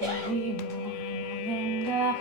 Hindi mo mahalaga